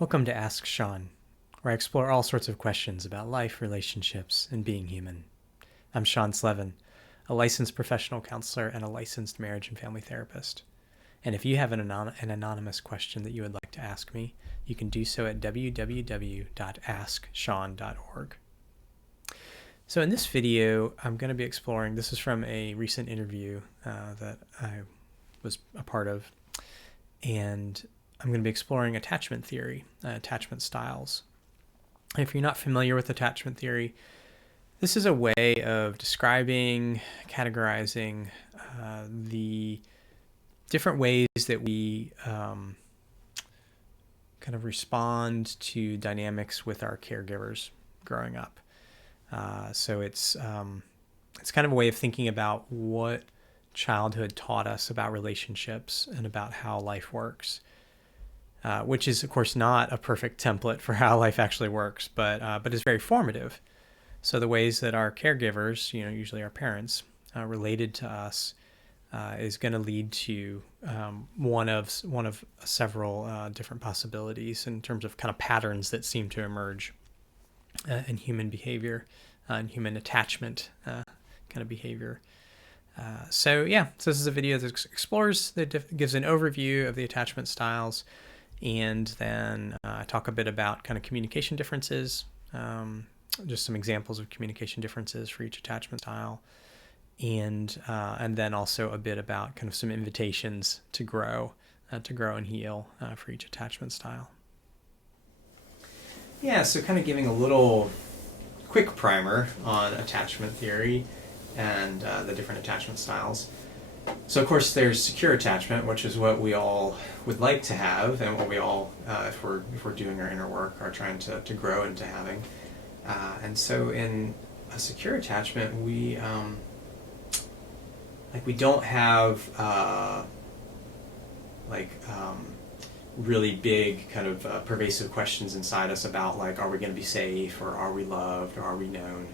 Welcome to Ask Sean, where I explore all sorts of questions about life, relationships, and being human. I'm Sean Slevin, a licensed professional counselor and a licensed marriage and family therapist. And if you have an anonymous question that you would like to ask me, you can do so at www.asksean.org. So in this video, I'm going to be exploring, this is from a recent interview that I was a part of, and I'm going to be exploring attachment theory, attachment styles. And if you're not familiar with attachment theory, this is a way of describing, categorizing the different ways that we kind of respond to dynamics with our caregivers growing up. So it's kind of a way of thinking about what childhood taught us about relationships and about how life works. Which is, of course, not a perfect template for how life actually works, but is very formative. So the ways that our caregivers, usually our parents, related to us, is going to lead to one of several different possibilities in terms of kind of patterns that seem to emerge in human behavior and human attachment kind of behavior. So this is a video that explores, that gives an overview of the attachment styles. And then talk a bit about kind of communication differences, just some examples of communication differences for each attachment style, and then also a bit about kind of some invitations to grow and heal for each attachment style. Yeah, so kind of giving a little quick primer on attachment theory and the different attachment styles. So of course there's secure attachment, which is what we all would like to have, and what we all, if we're doing our inner work, are trying to grow into having. And so in a secure attachment, we don't have really big kind of pervasive questions inside us about are we going to be safe, or are we loved, or are we known?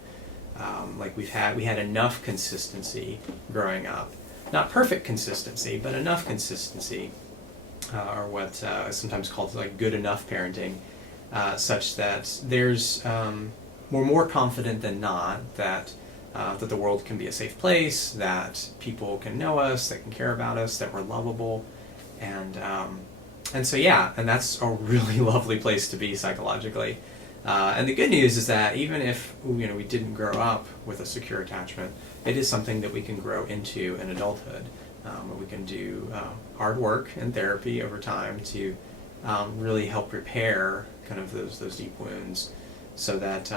We had enough consistency growing up. Not perfect consistency, but enough consistency, or what is sometimes called good enough parenting, such that we're more confident than not that the world can be a safe place, that people can know us, that can care about us, that we're lovable, and that's a really lovely place to be psychologically. And the good news is that even if we didn't grow up with a secure attachment, it is something that we can grow into in adulthood. Where we can do hard work and therapy over time to really help repair kind of those deep wounds, so that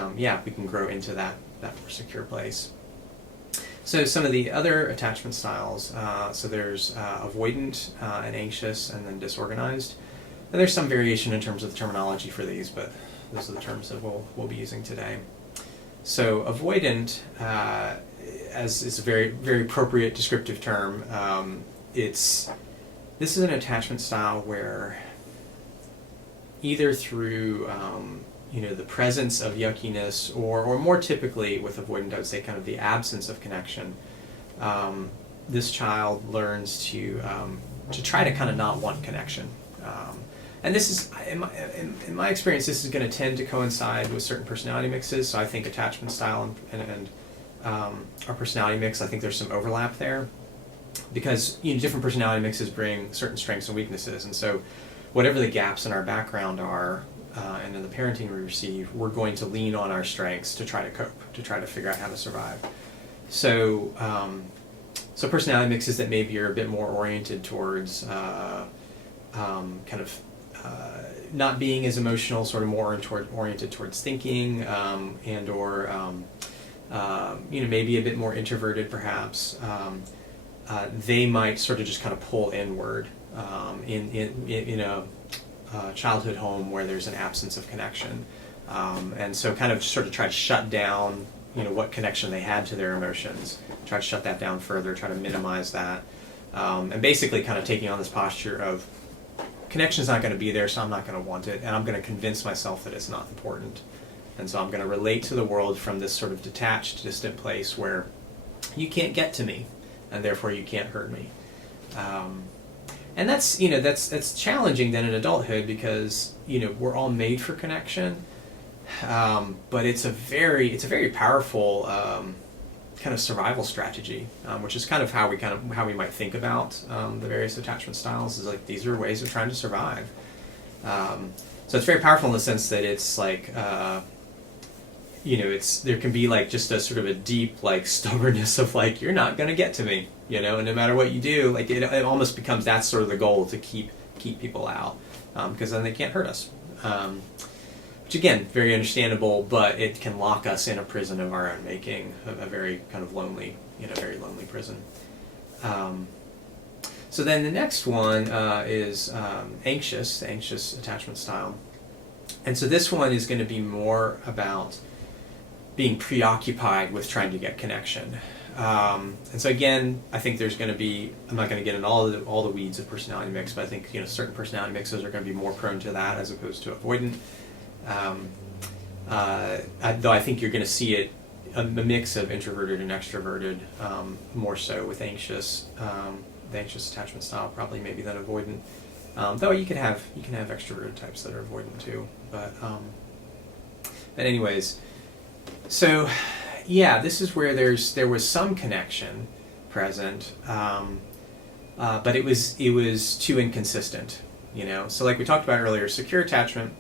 we can grow into that more secure place. So some of the other attachment styles, so there's avoidant and anxious, and then disorganized. And there's some variation in terms of the terminology for these, but those are the terms that we'll be using today. So avoidant, as is a very, very appropriate descriptive term, this is an attachment style where either through the presence of yuckiness, or more typically with avoidant, I would say kind of the absence of connection, this child learns to try to kind of not want connection. And this is, in my experience, this is going to tend to coincide with certain personality mixes. So I think attachment style and our personality mix, I think there's some overlap there, because different personality mixes bring certain strengths and weaknesses. And so whatever the gaps in our background are, and in the parenting we receive, we're going to lean on our strengths to try to cope, to try to figure out how to survive. So personality mixes that maybe are a bit more oriented towards not being as emotional, sort of more oriented towards thinking, maybe a bit more introverted perhaps. They might sort of just kind of pull inward in a childhood home where there's an absence of connection, and so kind of sort of try to shut down what connection they had to their emotions, try to shut that down further, try to minimize that, and basically kind of taking on this posture of connection's not going to be there, so I'm not going to want it, and I'm going to convince myself that it's not important. And so I'm going to relate to the world from this sort of detached, distant place where you can't get to me, and therefore you can't hurt me. And that's, you know, that's challenging then in adulthood because, you know, we're all made for connection, but it's a very powerful kind of survival strategy, which is kind of how we might think about the various attachment styles. Is like these are ways of trying to survive. So it's very powerful in the sense that it's like, you know, there can be like just a sort of a deep like stubbornness of like, you're not going to get to me, you know, and no matter what you do, like it almost becomes that's sort of the goal, to keep people out, because then they can't hurt us. Which again, very understandable, but it can lock us in a prison of our own making, a very kind of lonely, you know, very lonely prison. So then the next one is anxious, the anxious attachment style. And so this one is going to be more about being preoccupied with trying to get connection. And so again, I think there's going to be, I'm not going to get into all the weeds of personality mix, but I think, you know, certain personality mixes are going to be more prone to that as opposed to avoidant. Though I think you're going to see it, a mix of introverted and extroverted, more so with anxious, the anxious attachment style probably maybe than avoidant. Though you can have extroverted types that are avoidant too. But anyways, so yeah, this is where there was some connection present, but it was too inconsistent, you know. So like we talked about earlier, secure attachment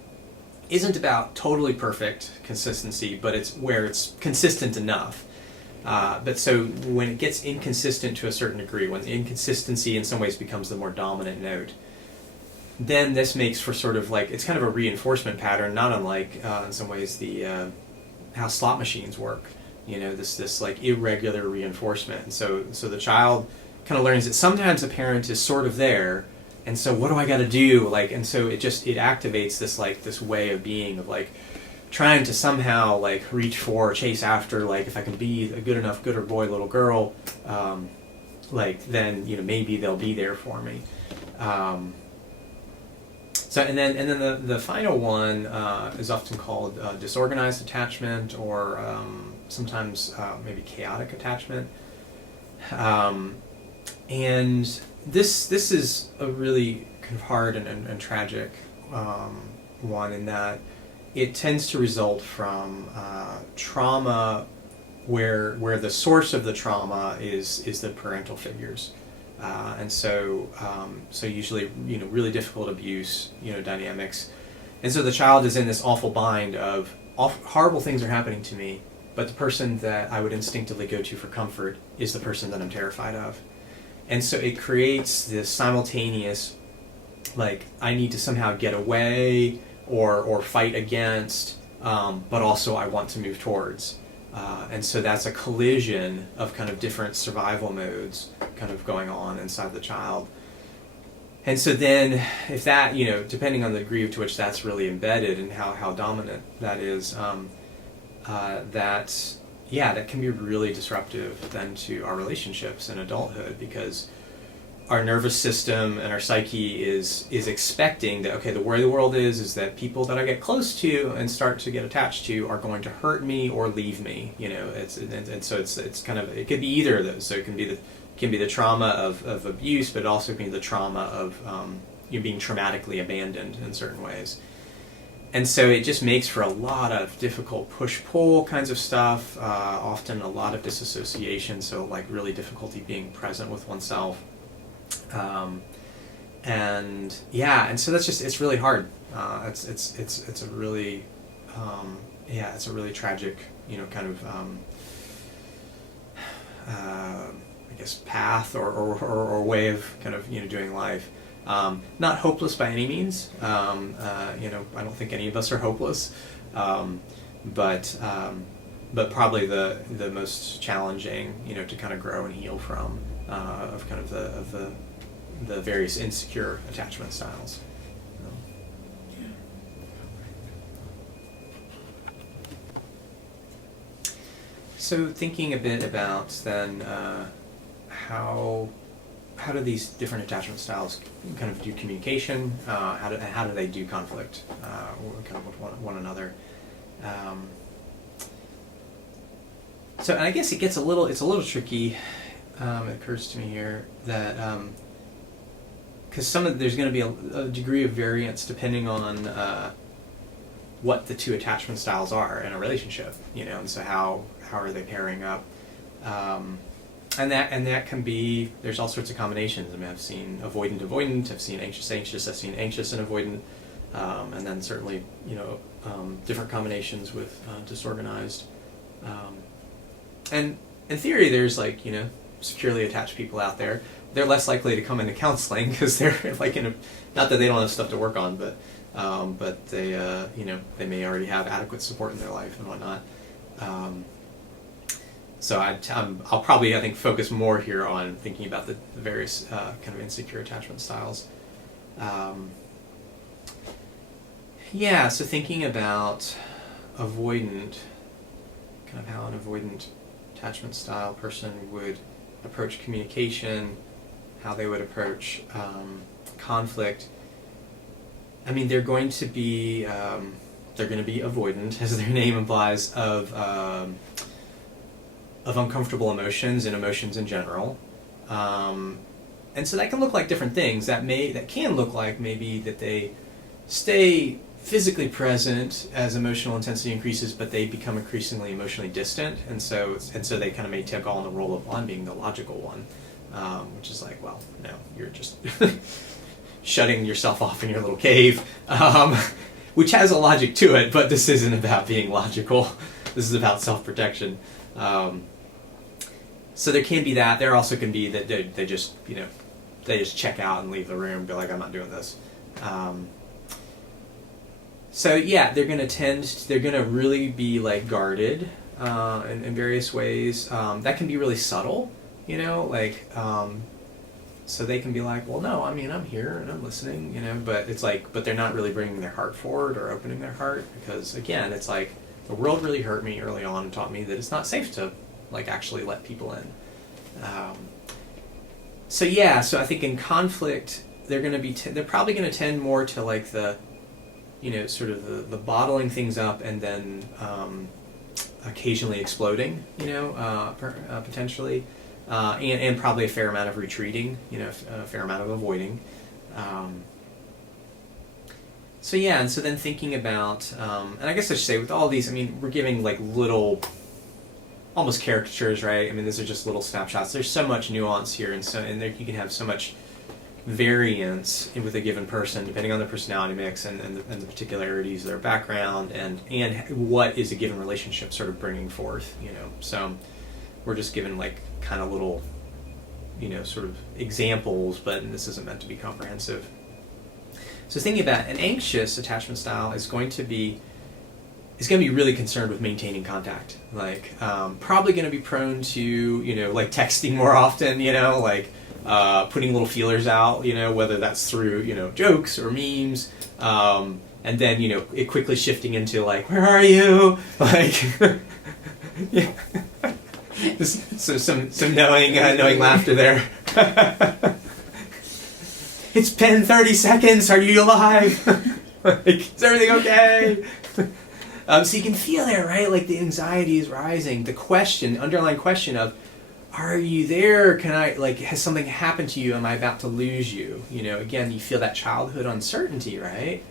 isn't about totally perfect consistency, but it's where it's consistent enough. But so when it gets inconsistent to a certain degree, when the inconsistency in some ways becomes the more dominant note, then this makes for sort of like, it's kind of a reinforcement pattern, not unlike in some ways the how slot machines work. You know, this like irregular reinforcement. And so the child kind of learns that sometimes a parent is sort of there, and so what do I got to do? Like, and so it activates this way of being, of like trying to somehow like reach for, chase after, like if I can be a good enough gooder boy, little girl, like then, you know, maybe they'll be there for me. So and then the final one is often called disorganized attachment, or sometimes maybe chaotic attachment. And this is a really kind of hard and tragic one, in that it tends to result from trauma where the source of the trauma is the parental figures. And so usually, you know, really difficult abuse, you know, dynamics. And so the child is in this awful bind of horrible things are happening to me, but the person that I would instinctively go to for comfort is the person that I'm terrified of. And so it creates this simultaneous, like, I need to somehow get away or fight against, but also I want to move towards. And so that's a collision of kind of different survival modes kind of going on inside the child. And so then if that, you know, depending on the degree to which that's really embedded and how dominant that is, that can be really disruptive then to our relationships in adulthood, because our nervous system and our psyche is expecting that, okay, the way the world is that people that I get close to and start to get attached to are going to hurt me or leave me, you know. So it's kind of, it could be either of those. So it can be the trauma of abuse, but it also can be the trauma of you being traumatically abandoned in certain ways. And so it just makes for a lot of difficult push-pull kinds of stuff, often a lot of disassociation, so like really difficulty being present with oneself. And so that's just, it's really hard. It's a really, it's a really tragic, you know, kind of, I guess path or way of kind of, you know, doing life. Not hopeless by any means. You know, I don't think any of us are hopeless. But probably the most challenging, you know, to kind of grow and heal from, of kind of the various insecure attachment styles. So thinking a bit about then how do these different attachment styles kind of do communication? How do they do conflict kind of with one another? So, and I guess it's a little tricky. It occurs to me here that because there's going to be a degree of variance depending on what the two attachment styles are in a relationship, and so how are they pairing up, and that can be, there's all sorts of combinations. I mean, I've seen avoidant, I've seen anxious, I've seen anxious and avoidant, and then certainly different combinations with disorganized, and in theory there's securely attached people out there. They're less likely to come into counseling because they're not that they don't have stuff to work on, but they they may already have adequate support in their life and whatnot. So I'll probably, I think, focus more here on thinking about the various kind of insecure attachment styles. So thinking about avoidant, kind of how an avoidant attachment style person would approach communication, how they would approach conflict. I mean, they're going to be avoidant, as their name implies, of uncomfortable emotions and emotions in general, and so that can look like different things. That can look like maybe that they stay physically present as emotional intensity increases, but they become increasingly emotionally distant, and so they kind of may take on the role of one being the logical one, which is like, well, no, you're just shutting yourself off in your little cave, which has a logic to it, but this isn't about being logical. This is about self-protection. So there can be that. There also can be that they just check out and leave the room, be like, I'm not doing this. So yeah, they're going to really be guarded in various ways. That can be really subtle, so they can be like, well, no, I mean, I'm here and I'm listening, but it's but they're not really bringing their heart forward or opening their heart, because again, it's the world really hurt me early on and taught me that it's not safe to actually let people in. So I think in conflict, they're probably going to tend more to the sort of the bottling things up and then occasionally exploding, potentially, and probably a fair amount of retreating, a fair amount of avoiding. And so then thinking about, and I guess I should say with all these, I mean, we're giving little, almost caricatures, right? I mean, these are just little snapshots. There's so much nuance here, and there you can have so much variance with a given person, depending on the personality mix and the particularities of their background and what is a given relationship sort of bringing forth, So we're just given kind of little, sort of examples, but this isn't meant to be comprehensive. So thinking about an anxious attachment style is going to be really concerned with maintaining contact. Probably going to be prone to, texting more often, putting little feelers out, whether that's through, jokes or memes, and then, it quickly shifting into where are you? Yeah. So some knowing laughter there. It's been 30 seconds. Are you alive? Is everything okay? So you can feel there, right? The anxiety is rising. The underlying question of, are you there? Can I, has something happened to you? Am I about to lose you? Again, you feel that childhood uncertainty, right?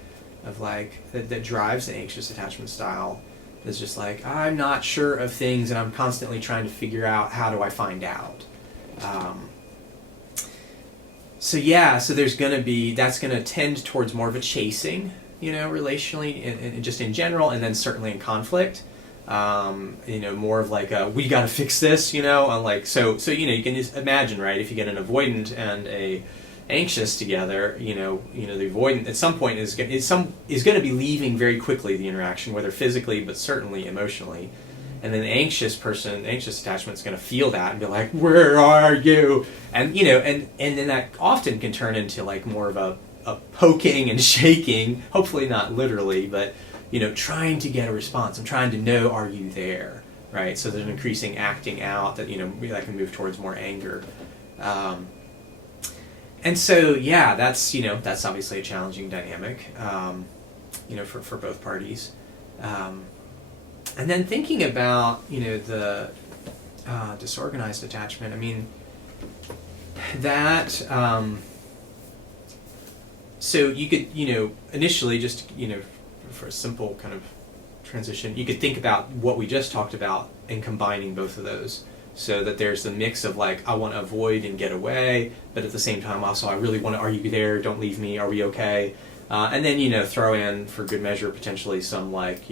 Of that drives the anxious attachment style. It's just I'm not sure of things and I'm constantly trying to figure out, how do I find out? So that's going to tend towards more of a chasing, relationally and just in general, and then certainly in conflict. More of we got to fix this, and so you can just imagine, right? If you get an avoidant and a anxious together, the avoidant at some point is going to be leaving very quickly the interaction, whether physically but certainly emotionally, and then the anxious attachment is going to feel that and be like, where are you? And and then that often can turn into more of a poking and shaking, hopefully not literally, but trying to get a response. I'm trying to know, are you there, right? So there's an increasing acting out that, that can move towards more anger. And so, that's obviously a challenging dynamic, for both parties. And then thinking about, the disorganized attachment, I mean, that So you could, initially just, for a simple kind of transition, you could think about what we just talked about and combining both of those, so that there's the mix of like, I want to avoid and get away, but at the same time also I really want to, are you there, don't leave me, are we okay? And then, throw in for good measure potentially some like,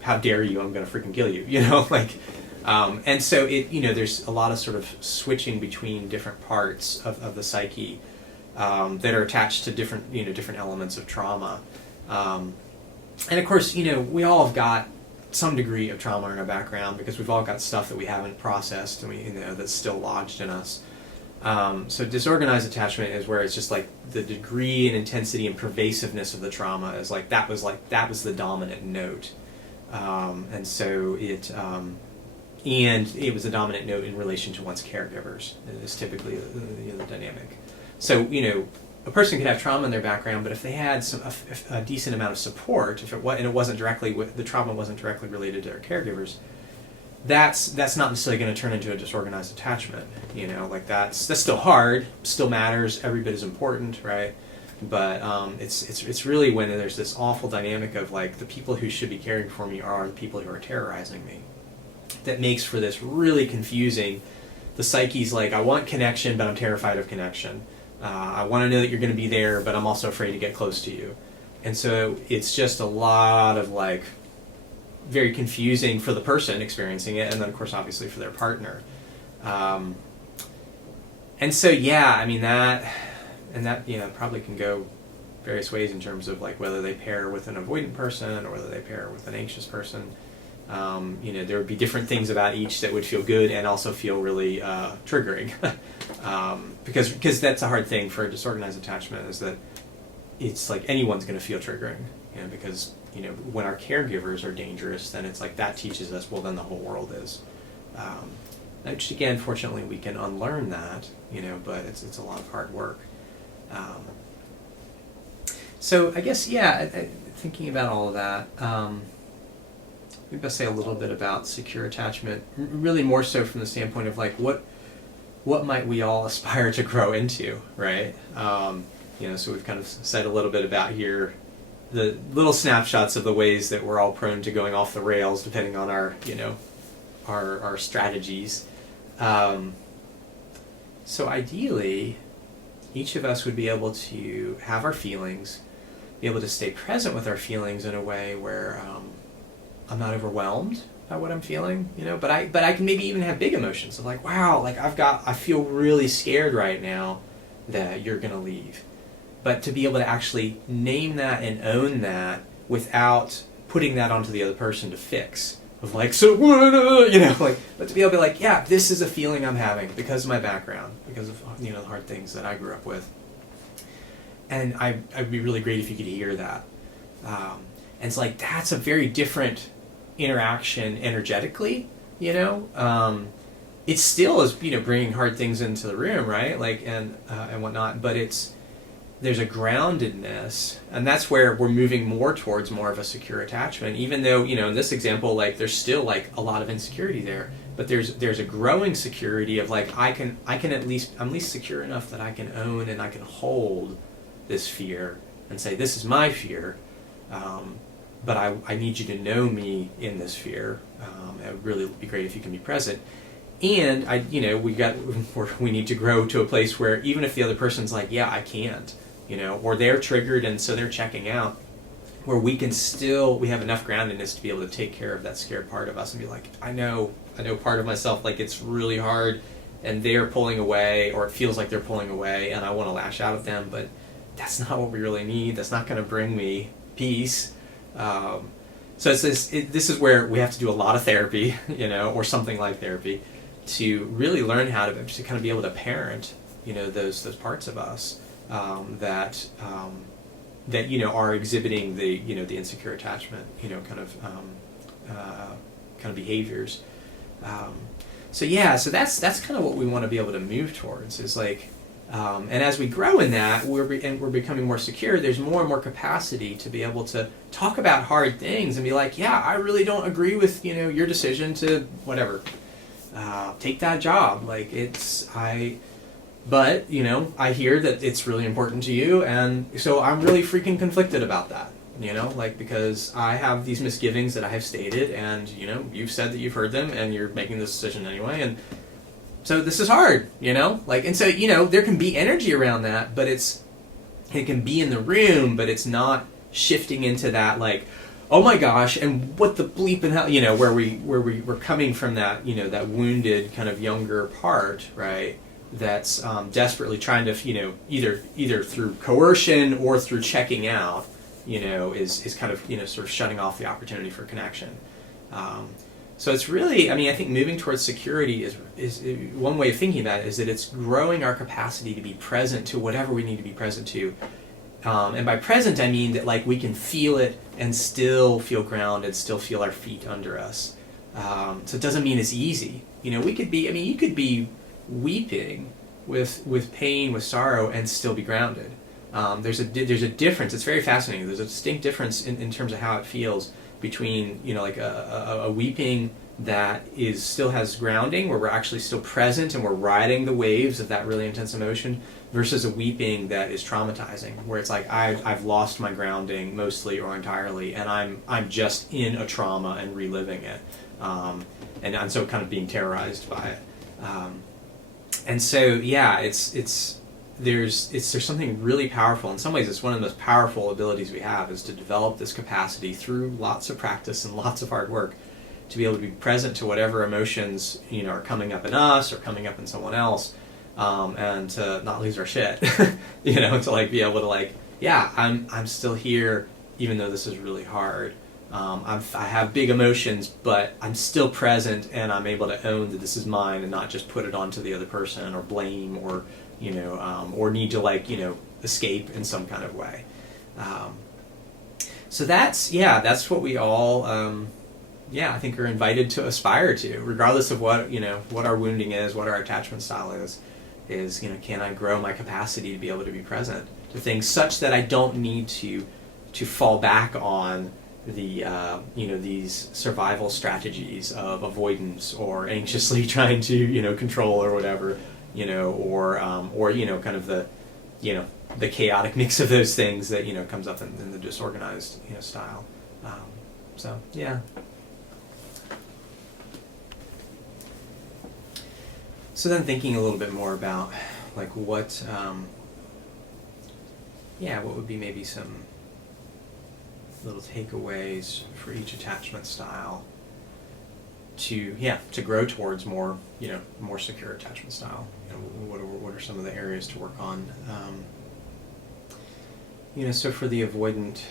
how dare you, I'm going to freaking kill you, and so there's a lot of sort of switching between different parts of the psyche that are attached to different elements of trauma. And of course, we all have got some degree of trauma in our background, because we've all got stuff that we haven't processed and that's still lodged in us. So disorganized attachment is where it's just like the degree and intensity and pervasiveness of the trauma is like that was the dominant note, and so it was a dominant note in relation to one's caregivers. Is typically the dynamic. So a person could have trauma in their background, but if they had a decent amount of support, and it wasn't directly the trauma wasn't directly related to their caregivers, that's not necessarily going to turn into a disorganized attachment. Like that's still hard, still matters, every bit is important, right? But it's really when there's this awful dynamic of like the people who should be caring for me are the people who are terrorizing me, that makes for this really confusing. The psyche's like, I want connection, but I'm terrified of connection. I want to know that you're going to be there, but I'm also afraid to get close to you. And so it's just a lot of like very confusing for the person experiencing it, and then of course obviously for their partner. And so that probably can go various ways in terms of like whether they pair with an avoidant person or whether they pair with an anxious person. There would be different things about each that would feel good and also feel really triggering. Because that's a hard thing for a disorganized attachment, is that it's like anyone's going to feel triggering. Because when our caregivers are dangerous, then it's like that teaches us, well, then the whole world is. Which again, fortunately, we can unlearn that. But it's a lot of hard work. So I guess thinking about all of that. Maybe I'll say a little bit about secure attachment, really more so from the standpoint of like what might we all aspire to grow into, right? So we've kind of said a little bit about here the little snapshots of the ways that we're all prone to going off the rails depending on our our strategies. So ideally, each of us would be able to have our feelings, be able to stay present with our feelings in a way where I'm not overwhelmed by what I'm feeling, but I can maybe even have big emotions of like, wow, like I feel really scared right now that you're going to leave. But to be able to actually name that and own that without putting that onto the other person to fix. Of like, so, but to be able to be like, yeah, this is a feeling I'm having because of my background, because of, the hard things that I grew up with. And I'd be really great if you could hear that. And it's like, that's a very different interaction energetically, it still is, bringing hard things into the room, right? Like, and whatnot, but there's a groundedness, and that's where we're moving more towards more of a secure attachment, even though, in this example, like, there's still like a lot of insecurity there, but there's a growing security of like, I'm at least secure enough that I can own and I can hold this fear and say, this is my fear, but I need you to know me in this fear. It would really be great if you can be present. And we need to grow to a place where even if the other person's like, yeah, I can't, or they're triggered and so they're checking out, where we have enough groundedness to be able to take care of that scared part of us and be like, I know part of myself, like it's really hard and they're pulling away, or it feels like they're pulling away, and I want to lash out at them, but that's not what we really need. That's not going to bring me peace. So this is where we have to do a lot of therapy, or something like therapy, to really learn how to kind of be able to parent, those parts of us that are exhibiting the insecure attachment, kind of behaviors. So that's kind of what we want to be able to move towards. Is like. And as we grow in that, we're becoming more secure, there's more and more capacity to be able to talk about hard things and be like, yeah, I really don't agree with, your decision to, whatever, take that job. Like, but, you know, I hear that it's really important to you, and so I'm really freaking conflicted about that, you know, like, because I have these misgivings that I have stated, and, you know, you've said that you've heard them, and you're making this decision anyway, and so this is hard, you know, like, and so, you know, there can be energy around that, but it can be in the room, but it's not shifting into that, like, oh my gosh, and what the bleep and hell, you know, where we're coming from that, you know, that wounded kind of younger part, right? That's desperately trying to, you know, either through coercion or through checking out, you know, is kind of, you know, sort of shutting off the opportunity for connection. So it's really, I mean, I think moving towards security is one way of thinking about it, is that it's growing our capacity to be present to whatever we need to be present to. And by present, I mean that, like, we can feel it and still feel grounded, still feel our feet under us. So it doesn't mean it's easy. You know, we could be, I mean, you could be weeping with pain, with sorrow, and still be grounded. There's a difference. It's very fascinating. There's a distinct difference in terms of how it feels between, you know, like a weeping that still has grounding, where we're actually still present and we're riding the waves of that really intense emotion, versus a weeping that is traumatizing, where it's like I've lost my grounding mostly or entirely, and I'm just in a trauma and reliving it, and I'm so kind of being terrorized by it, and so yeah, there's something really powerful. In some ways, it's one of the most powerful abilities we have, is to develop this capacity through lots of practice and lots of hard work to be able to be present to whatever emotions, you know, are coming up in us or coming up in someone else. And to not lose our shit, you know, to, like, be able to, like, yeah, I'm still here, even though this is really hard. I have big emotions, but I'm still present, and I'm able to own that this is mine, and not just put it onto the other person, or blame, or, you know, or need to, like, you know, escape in some kind of way. So that's what we all, I think are invited to aspire to, regardless of what, you know, what our wounding is, what our attachment style is, you know, can I grow my capacity to be able to be present to things such that I don't need to fall back on the, you know, these survival strategies of avoidance or anxiously trying to, you know, control or whatever, you know, or, you know, kind of the, you know, the chaotic mix of those things that, you know, comes up in the disorganized, you know, style. So, yeah. So then thinking a little bit more about, like, what would be maybe some little takeaways for each attachment style to grow towards more, you know, more secure attachment style. You know, what are some of the areas to work on? You know, so for the avoidant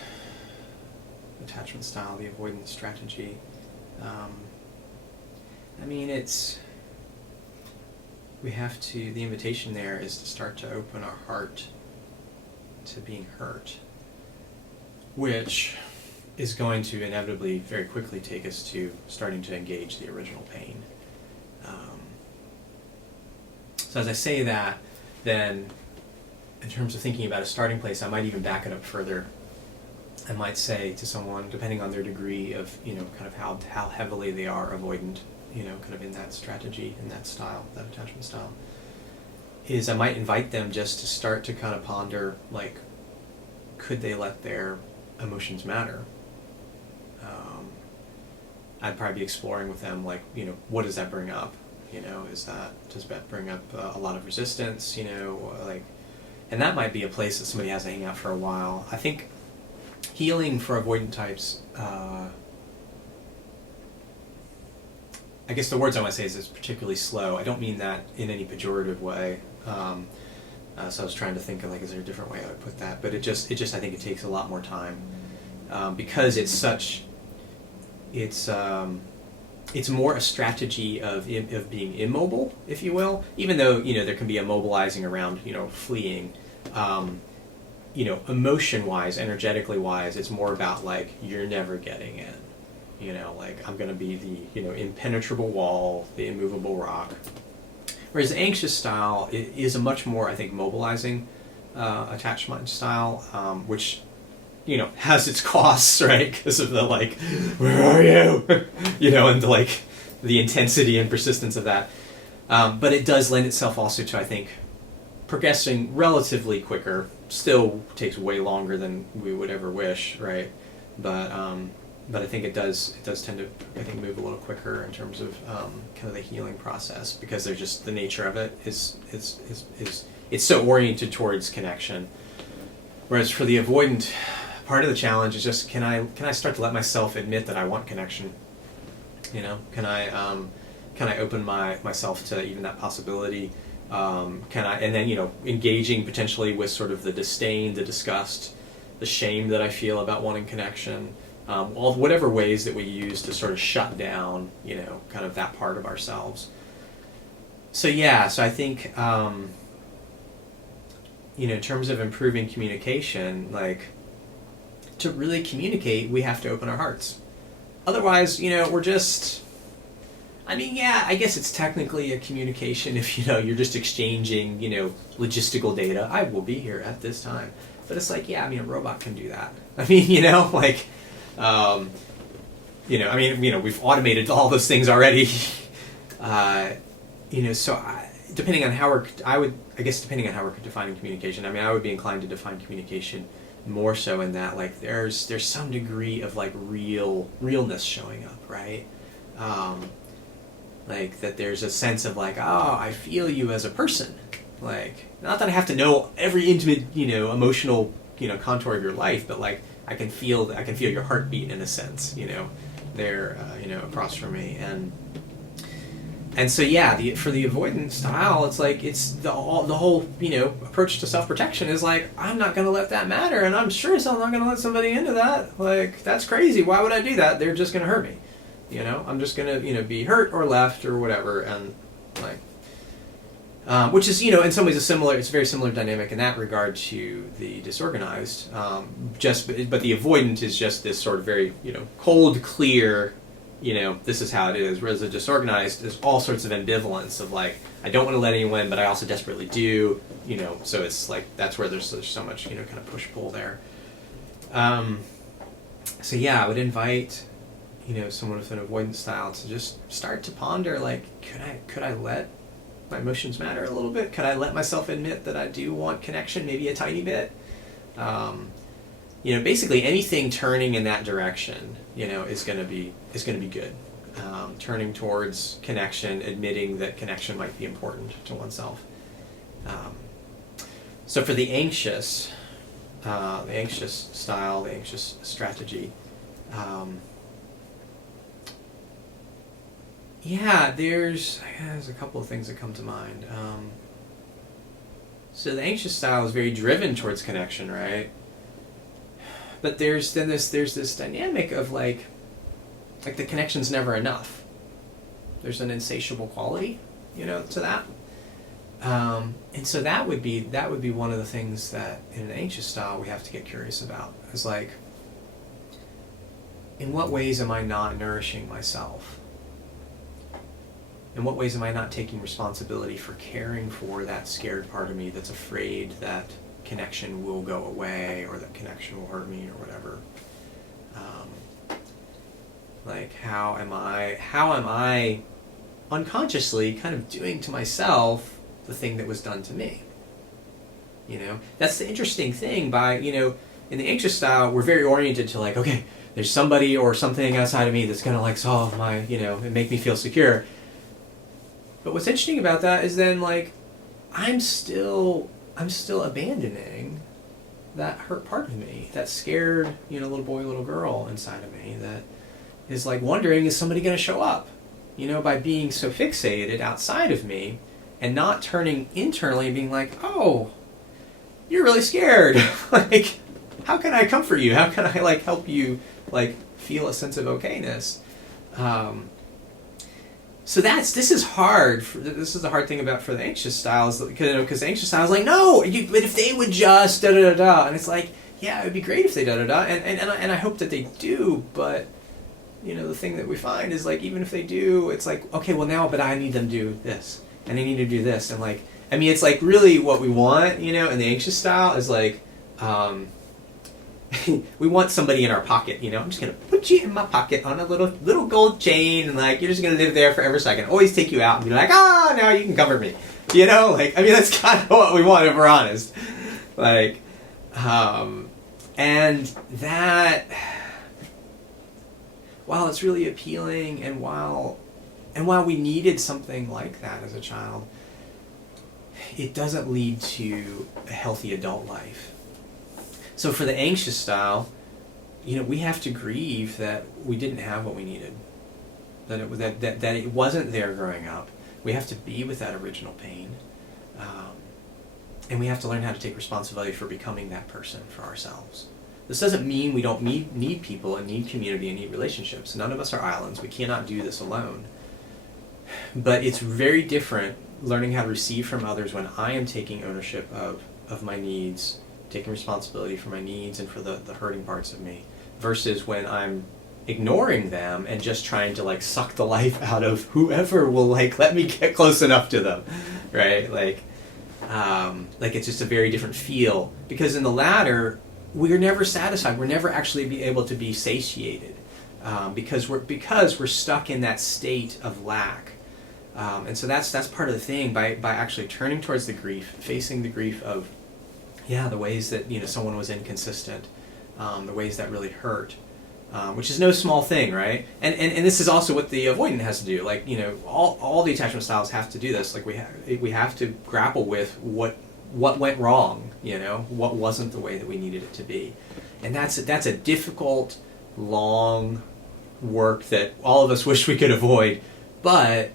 attachment style, the avoidant strategy, I mean, the invitation there is to start to open our heart to being hurt, which is going to inevitably very quickly take us to starting to engage the original pain. So as I say that, then in terms of thinking about a starting place, I might even back it up further. I might say to someone, depending on their degree of, you know, kind of how heavily they are avoidant, you know, kind of in that strategy, in that style, that attachment style, is I might invite them just to start to kind of ponder, like, could they let their emotions matter? I'd probably be exploring with them, like, you know, what does that bring up? You know, does that bring up a lot of resistance, you know, like, and that might be a place that somebody has to hang out for a while. I think healing for avoidant types, I guess the words I want to say is it's particularly slow. I don't mean that in any pejorative way. So I was trying to think of, like, is there a different way I would put that? But it just I think it takes a lot more time, because it's more a strategy of being immobile, if you will. Even though, you know, there can be a mobilizing around, you know, fleeing. You know, emotion-wise, energetically-wise, it's more about, like, you're never getting in. You know, like, I'm going to be the, you know, impenetrable wall, the immovable rock. Whereas the anxious style is a much more, I think, mobilizing attachment style, which, you know, has its costs, right? Because of the, like, where are you? You know, and, like, the intensity and persistence of that. But it does lend itself also to, I think, progressing relatively quicker. Still takes way longer than we would ever wish, right? But I think it does tend to, I think, move a little quicker in terms of kind of the healing process, because there's just the nature of it is it's so oriented towards connection. Whereas for the avoidant, part of the challenge is just, can I start to let myself admit that I want connection? You know, can I open myself to even that possibility? Can I, and then, you know, engaging potentially with sort of the disdain, the disgust, the shame that I feel about wanting connection, all whatever ways that we use to sort of shut down, you know, kind of that part of ourselves. So yeah, so I think, you know, in terms of improving communication, like, to really communicate, we have to open our hearts. Otherwise, you know, we're just, I mean, yeah, I guess it's technically a communication if, you know, you're just exchanging, you know, logistical data. I will be here at this time. But it's like, yeah, I mean, a robot can do that. I mean, you know, like, you know, I mean, you know, we've automated all those things already. You know, so depending on how depending on how we're defining communication, I mean, I would be inclined to define communication more so in that, like, there's some degree of, like, realness showing up, right? Like, that there's a sense of, like, oh, I feel you as a person. Like, not that I have to know every intimate, you know, emotional, you know, contour of your life, but, like, I can feel your heartbeat in a sense, you know, there, you know, across from me. And so, yeah, for the avoidant style, it's like, it's the whole, you know, approach to self-protection is like, I'm not going to let that matter, and I'm sure as hell not going to let somebody into that. Like, that's crazy. Why would I do that? They're just going to hurt me. You know, I'm just going to, you know, be hurt or left or whatever, and, like, which is, you know, in some ways it's a very similar dynamic in that regard to the disorganized. But the avoidant is just this sort of very, you know, cold, clear, you know, this is how it is. Whereas the disorganized is all sorts of ambivalence of, like, I don't want to let anyone in, but I also desperately do, you know, so it's like, that's where there's so much, you know, kind of push-pull there. So yeah, I would invite, you know, someone with an avoidant style to just start to ponder, like, could I let my emotions matter a little bit? Could I let myself admit that I do want connection, maybe a tiny bit? You know, basically anything turning in that direction, you know, is going to be good. Turning towards connection, admitting that connection might be important to oneself. So for the anxious style, the anxious strategy, yeah, there's a couple of things that come to mind. So the anxious style is very driven towards connection, right? But there's this dynamic of, like the connection's never enough. There's an insatiable quality, you know, to that. And so that would be one of the things that in an anxious style we have to get curious about. Is like, in what ways am I not nourishing myself? In what ways am I not taking responsibility for caring for that scared part of me that's afraid that connection will go away, or that connection will hurt me, or whatever? Like, how am I unconsciously kind of doing to myself the thing that was done to me? You know, that's the interesting thing. You know, in the anxious style, we're very oriented to, like, okay, there's somebody or something outside of me that's gonna, like, solve my, you know, and make me feel secure. But what's interesting about that is then, like, I'm still abandoning that hurt part of me, that scared, you know, little boy, little girl inside of me that is, like, wondering, is somebody going to show up? You know, by being so fixated outside of me and not turning internally and being like, oh, you're really scared. Like, how can I comfort you? How can I, like, help you, like, feel a sense of okayness? So this is hard. This is the hard thing for the anxious styles, because the anxious style is like, no, but if they would just da da da da, and it's like, yeah, it would be great if they da da da, and I hope that they do, but, you know, the thing that we find is, like, even if they do, it's like, okay, well now, but I need them to do this, and they need to do this, and, like, I mean, it's like really what we want, you know, in the anxious style is like, we want somebody in our pocket, you know. I'm just gonna put you in my pocket on a little gold chain, and, like, you're just gonna live there forever, so I can always take you out and be like, now you can comfort me. You know, like, I mean, that's kind of what we want if we're honest. Like, and that, while it's really appealing, and while we needed something like that as a child, it doesn't lead to a healthy adult life. So for the anxious style, you know, we have to grieve that we didn't have what we needed, that it wasn't there growing up. We have to be with that original pain, and we have to learn how to take responsibility for becoming that person for ourselves. This doesn't mean we don't need people and need community and need relationships. None of us are islands. We cannot do this alone. But it's very different learning how to receive from others when I am taking ownership of my needs, taking responsibility for my needs and for the hurting parts of me, versus when I'm ignoring them and just trying to like suck the life out of whoever will like let me get close enough to them, right? Like it's just a very different feel, because in the latter we're never satisfied. We're never actually be able to be satiated, because we're stuck in that state of lack. And so that's part of the thing, by actually turning towards the grief, facing the grief of, the ways that, you know, someone was inconsistent, the ways that really hurt, which is no small thing, right? And this is also what the avoidant has to do. Like, you know, all the attachment styles have to do this. Like we have to grapple with what went wrong, you know, what wasn't the way that we needed it to be. And that's a difficult, long work that all of us wish we could avoid, but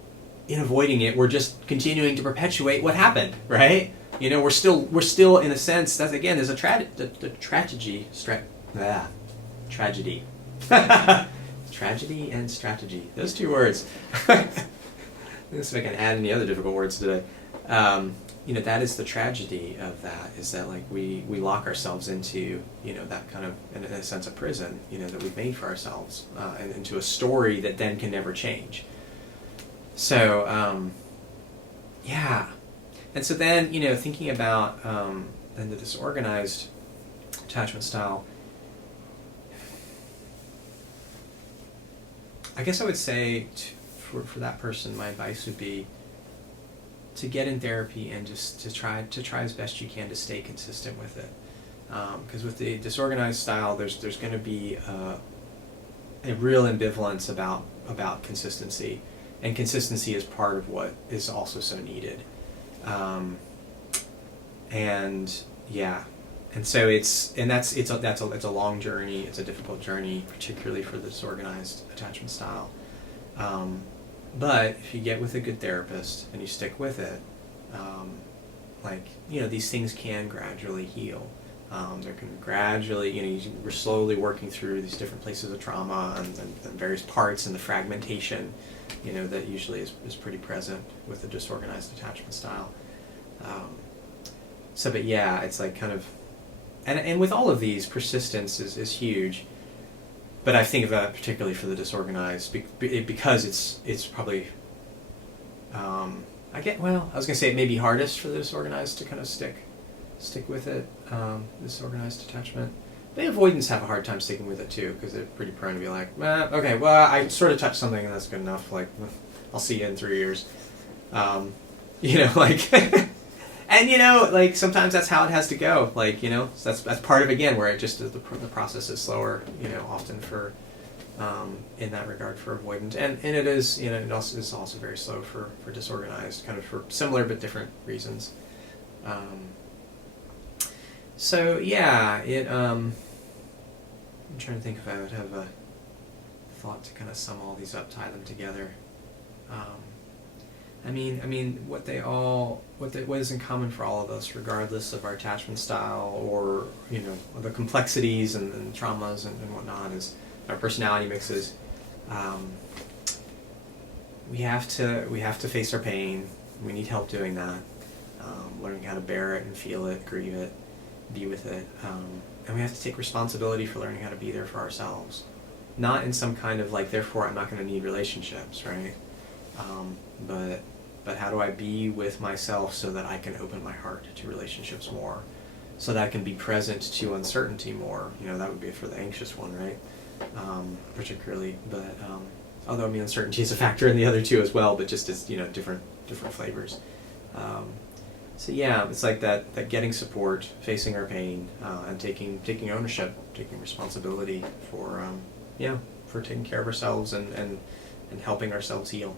in avoiding it, we're just continuing to perpetuate what happened, right? You know, we're still in a sense, that's again, there's a tragedy. Tragedy and strategy. Those two words. Let's see if I can add any other difficult words today. You know, that is the tragedy of that, is that like we lock ourselves into, you know, that kind of, in a sense, a prison, you know, that we've made for ourselves, and into a story that then can never change. So, and so then, you know, thinking about then the disorganized attachment style, I guess I would say for that person, my advice would be to get in therapy and just to try as best you can to stay consistent with it. Because with the disorganized style, there's going to be a real ambivalence about consistency. And consistency is part of what is also so needed. And so it's a long journey. It's a difficult journey, particularly for the disorganized attachment style. But if you get with a good therapist and you stick with it, like, you know, these things can gradually heal. There can gradually, you know, we're slowly working through these different places of trauma and various parts, and the fragmentation, you know, that usually is pretty present with the disorganized attachment style. But yeah, it's like kind of, and with all of these, persistence is huge. But I think of that particularly for the disorganized because it's probably, I was gonna say it may be hardest for the disorganized to kind of stick with it, disorganized attachment. The avoidants have a hard time sticking with it too, because they're pretty prone to be like, okay, well, I sort of touched something and that's good enough, like, I'll see you in 3 years. You know, like, and you know, like, sometimes that's how it has to go, like, you know, so that's part of, again, where it just, the process is slower, you know, often for, in that regard for avoidant, and it is, you know, it also is also very slow for disorganized, kind of for similar but different reasons. So yeah, I'm trying to think if I would have a thought to kind of sum all these up, tie them together. I mean, what is in common for all of us, regardless of our attachment style or, you know, the complexities and traumas and whatnot, is our personality mixes. We have to face our pain. We need help doing that. Learning how to bear it and feel it, grieve it, be with it, and we have to take responsibility for learning how to be there for ourselves, not in some kind of like, therefore I'm not going to need relationships, right? But how do I be with myself so that I can open my heart to relationships more, so that I can be present to uncertainty more? You know, that would be for the anxious one, right? Particularly, but although, I mean, uncertainty is a factor in the other two as well, but just as, you know, different flavors. Um, so yeah, it's like that getting support, facing our pain, and taking ownership, taking responsibility for for taking care of ourselves and helping ourselves heal.